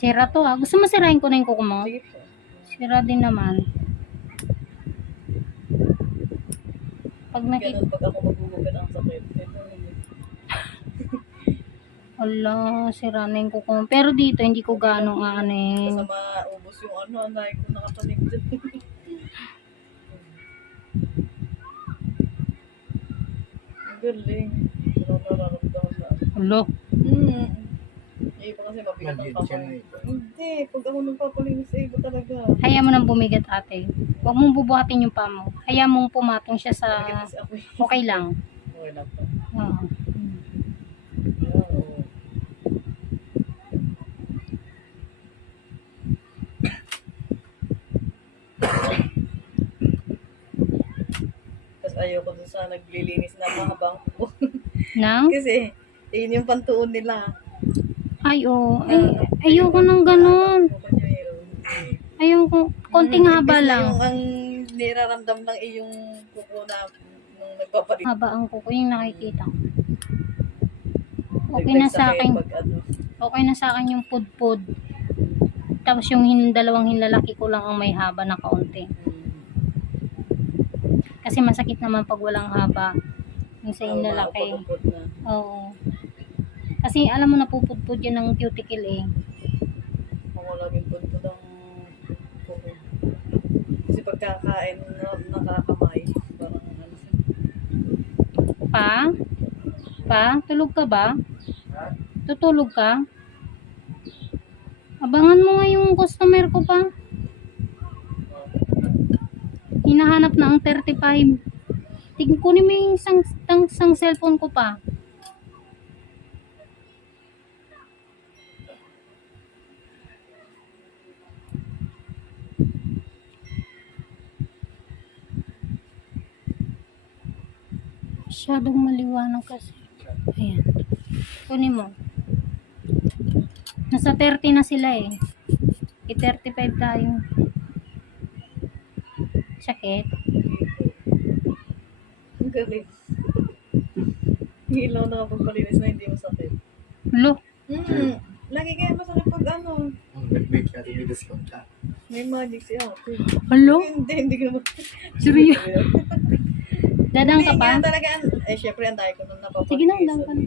Sira to ah. Gusto mo sirain ko na yung kuko mo? Sige po. Sira din naman. Pag nakita, Ganun pag ako maghuhugat ang sakit. Ito, hindi. ala, sira na yung kuko mo. Pero dito, hindi ko gaano ano eh. Basta maubos yung ano, anay ko nakapanig dyan. Ang galing. Pero nararamdaman na. Ulo. Hmm. Yung iba kasi mabigat ang Maliit yan kamay. eh. Hindi, pag ako nagpapalinis sa iba talaga. Hayaan mo nang bumigat ate. Huwag mong bubuhatin yung paa mo. Hayaan mong pumatong siya sa... Okay lang. Okay lang. Oo. Tapos ayoko dun sa naglilinis na mahabang po. Nang? Kasi, yun yung pantuon nila. Ay, oo. Ay, ayoko nang ganun. Ayoko. Konting Mm, haba na lang. Yung ang niraramdam ng iyong kuko na nung nagpapalit. Haba ang kuko yung nakikita ko. Okay na sa akin. Ano, Okay na sa akin yung pudpud. Tapos yung hin dalawang hinlalaki ko lang ang may haba na kaunti. Kasi masakit naman pag walang haba. Yung sa hinlalaki. Pagpupod na. Oo. Kasi alam mo napupudpud yan ng cuticle eh. Wala laging pudpod ang kuko. Kasi pagkakain na nakakamay, parang ano. Pa? Pa? Tulog ka ba? Tutulog ka? Abangan mo nga yung customer ko pa. Hinahanap na ang 35. Tignan kunin mo yung isang, isang, isang cellphone ko pa. Masyadong maliwanag kasi. Ayan. Kunin mo. Nasa 30 na sila eh. I-35 tayo. Sakit. Ang galing. Hilaw na kapag palinis na hindi masakit. Lo. Hmm. Lagi kaya masakit pag ano. Ang nag-make natin may discount ka. May magic si ate. Halo? Hindi, hindi ko naman. Seryo? Dadang ka Hindi, pa? kaya talaga, eh syempre ang dahil ko nung napapalinis. Sige na, dadang ka na.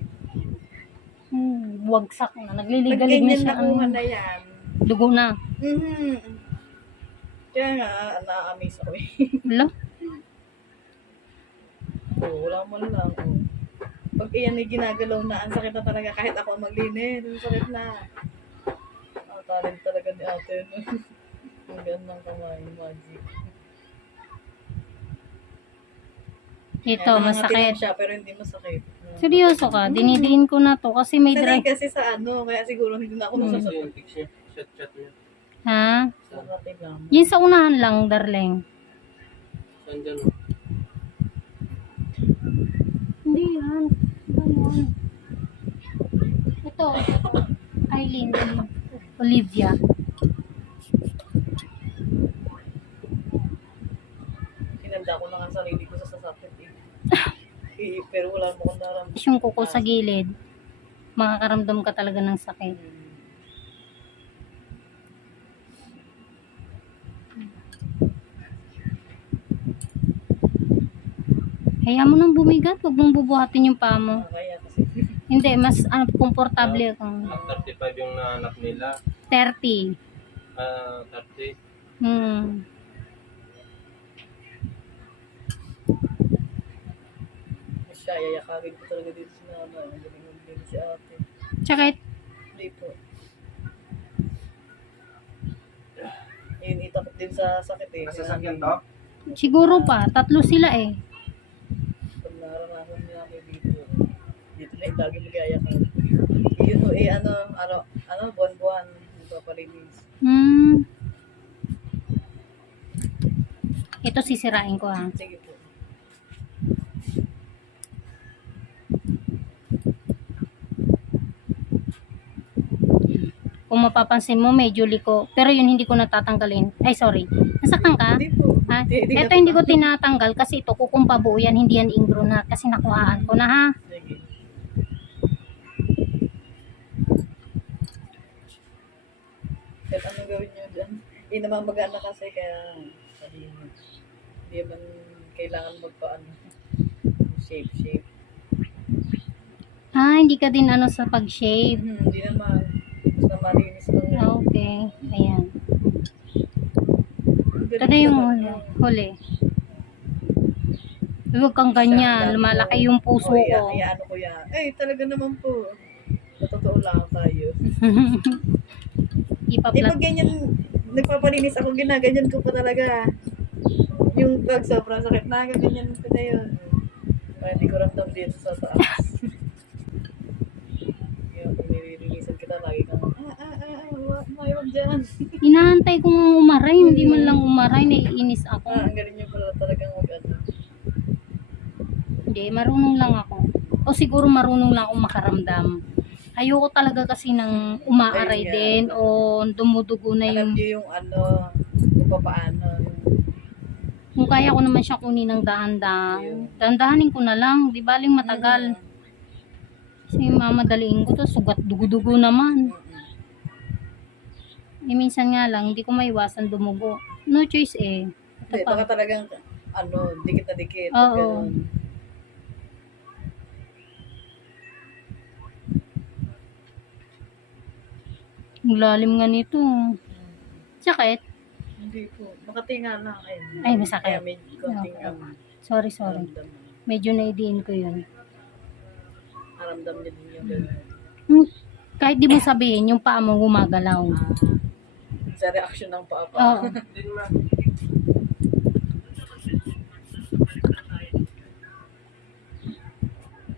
Hmm, wagsak na. Nagliligalig na siya. Ano, na yan. dugo na. Mhm. Kaya nga, na-amaze ako eh. Lo. Oo, wala mo lang. Oh. Pag iyan ay ginagalaw na, ang sakit na talaga kahit ako maglinis. Ang sakit na. Ang talent talaga ni ate. ang ganda ng kamay, magic. Ito, masakit. siya, pero hindi masakit. Seryoso ka? Dinidiin ko na to kasi may Sanay dry. kasi sa ano, kaya siguro hindi na ako Hmm. nasasakit. Chat-chat niya. Ha? Nakati lang. Yun sa unahan lang, darling. Saan dyan? Hindi yan. Iba yan. Ito, ito. Eileen. Olivia. Hinanda ko na nga ang sarili ko sa sasakit eh. eh pero wala mo kong naramdaman. Yung kuko sa gilid. Makakaramdam ka talaga ng sakit. Kaya mo nang bumigat, huwag mong bubuhatin yung paa mo. Kaya kasi. Hindi, mas ano, komportable kang Ang 35 yung nahanap nila. 30. Ah, 30. Hmm. Siya, yayakagin ko talaga dito si mama. Ang galing mo din si ate. Tsaka it- Hindi po. Yun, itakot din sa sakit eh. Nasasakyan to? siguro pa, tatlo sila eh. Pag naranasan niya ako dito, dito na yung lagi magyayakag. Yun o eh, ano, ano, ano, buwan-buwan. Nagpapalinis. Hmm. Ito sisirain ko ha. Sige po. Kung mapapansin mo, medyo liko. Pero yun hindi ko natatanggalin. Ay, sorry. Nasaktan ka? Hindi po. Ha? Hindi, hindi Ito hindi ko tinatanggal kasi ito kukumpabuo yan, hindi yan ingro na kasi nakuhaan ko na ha. Sige. Kahit anong gawin nyo dyan. Hindi naman magana kasi kaya sabi mo, hindi naman kailangan magpaano. Shape, shape. Ah, hindi ka din ano sa pag-shave. Hmm, hindi naman. Basta malinis lang yun. Ah, Okay, ayan. Ito na yung huli. huli. Huwag kang ganyan, lumalaki yung puso oh, ko. iya, ano ko yan. Eh, talaga naman po. Sa totoo lang tayo. Eh, Ipaplat. pag ganyan, nagpapalinis ako, ginaganyan ko pa talaga. Yung pag sobrang sakit na, ganyan ko na yun. Kaya hindi ko ramdam dito sa taas. Yung nililinisan kita, lagi kang, ah, ah, ah, ah, wag, may wag dyan. Inaantay ko nga umaray, hindi man lang umaray, naiinis Ah, ako. ang galing nyo pala talagang mag ano. Hindi, marunong lang ako. O siguro marunong lang ako makaramdam. Ayoko talaga kasi ng umaaray nga. din o dumudugo na Alam yung... nyo yung ano, kung papaano. Kung kaya ko naman siya kunin ng dahan-dahan, dahan-dahanin ko na lang, di baling matagal. Kasi mamadaliin ko to, sugat dugo-dugo naman. Eh, minsan nga lang, hindi ko maiwasan dumugo. No choice eh. Hindi, pa. baka talagang, ano, dikit na dikit. Oo. ganun. Ang lalim nga nito. Sakit? Hindi po. Makatinga lang. Ay, Ay, masakit. Kaya may konting Okay. um, Sorry, sorry. Aramdam. Medyo naidiin ko yun. Aramdam niya din gano'n. Hmm, kahit di mo sabihin, yung paa mo gumagalaw. Ah, sa reaction ng papa. Oo.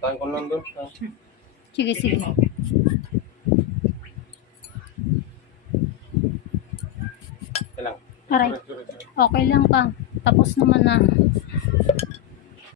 Tahan ko lang doon. Sige, sige. Kailang. Aray, okay lang pa. Tapos naman na.